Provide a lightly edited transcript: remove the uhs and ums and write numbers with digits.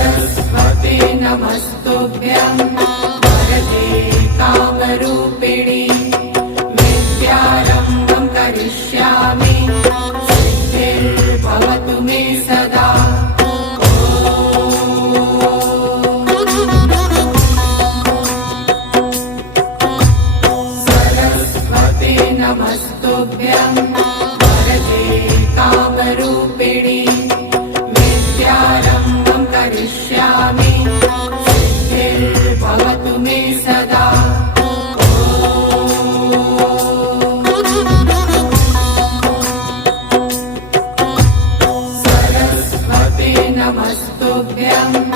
सरस्वते नमस्तुभ्यं वरदे कामरूपिणि विद्यारम्भं करिष्यामि सिद्धिर्भवतु मे सदा। सरस्वते नमस्तुभ्यं वरदे कामरूपिणि विद्यारम्भं करिष्यामि सिद्धिर्भवतु मे सदा। सरस्वते नमस्तुभ्यं